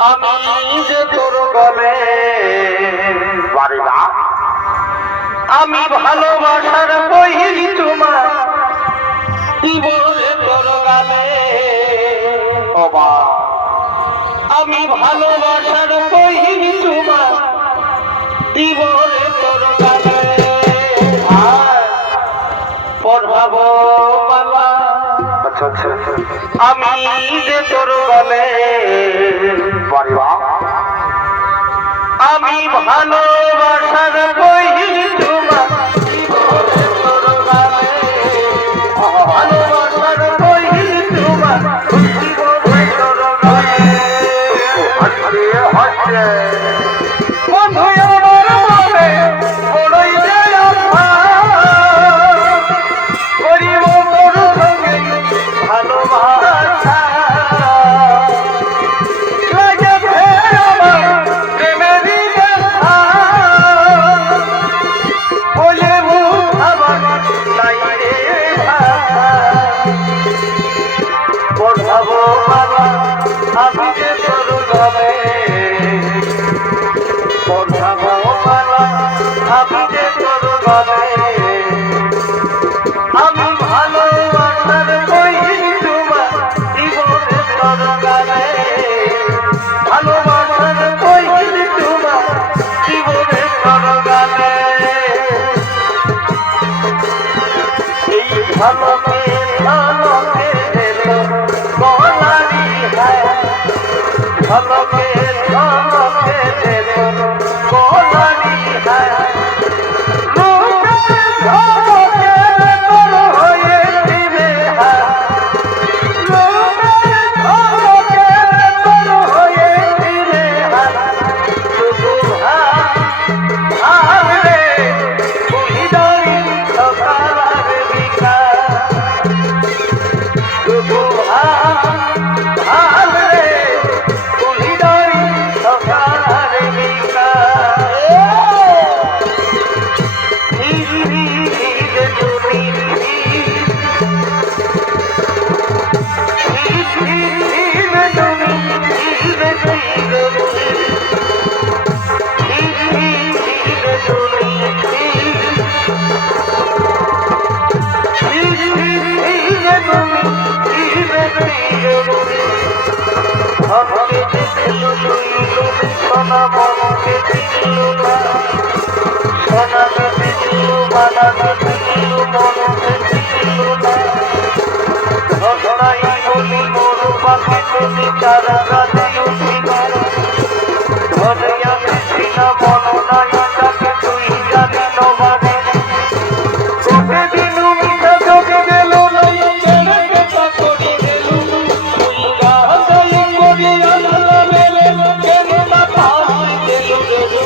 আমি যে তোর গলে আমি ভালোবাসার কহিলি তোমার দিব তোর গালে আমি ভালোবাসার কহিলি তোমার দিব তোর গালে পড়াবো বাবা আমি যে তোর গলে আমি ভালোবাসার কহিলি তোমার দিব তোর গালে ভালোবাসার কহিলি তোমার দিব তোর গালে বন্ধু আমার মনে বড়ই করিব তোর সঙ্গে ভালোবাসা লাগেছে আমার প্রেমেরই ব্যথা বলে বুঝাবার নাই রে ভাষা পড়াবো বাবা আমি যে তোর গলে পড়াবো বাবা আমি যে তোর গলে আমি ভালোবাসার কহিলি তোমার জীবনে তোর গালে ভালোবাসার কহিলি তোমার জীবনে তোর গালে এই ভালোকে ভালোকে গলারি হায় ভালোকে ভালোকে গলারি হায় সোনা মনকে দিলু না সোনাকে দিলু বানাকে দিলু মনকে দিলু না ধরাই বলি মোর পাখি তুমি তারা রাতে উঠি ধরে আমি সিনা মন নাই তাকে তুই জানি নবানে চোখে দিলু মিঠা চোখে গেল নাই ছেড়ে কথা করি গেলু তুই গাদাই করি আল্লাহ মেলে কেন না পাই গেলু গেলু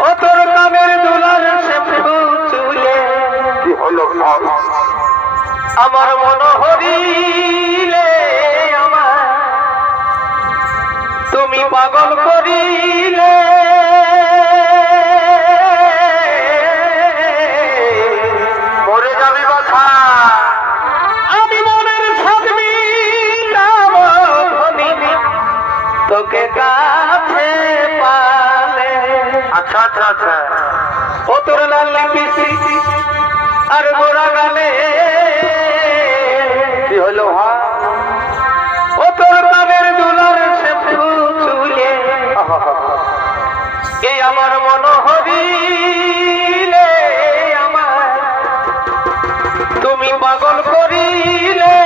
ও তোর কামের দুলার সে আমার মন হরিলে আমার তুমি পাগল করিলে মরে যাবি কথা আমি মনের ছাদমি তোকে কাছে পালে আচ্ছা আচ্ছা আচ্ছা ও তোর লাল পিসি আর গোড়া গালে কি হলো ও তোর বাবের দুলার সে চুলে এই আমার মন হরিলে আমার তুমি পাগল করিলে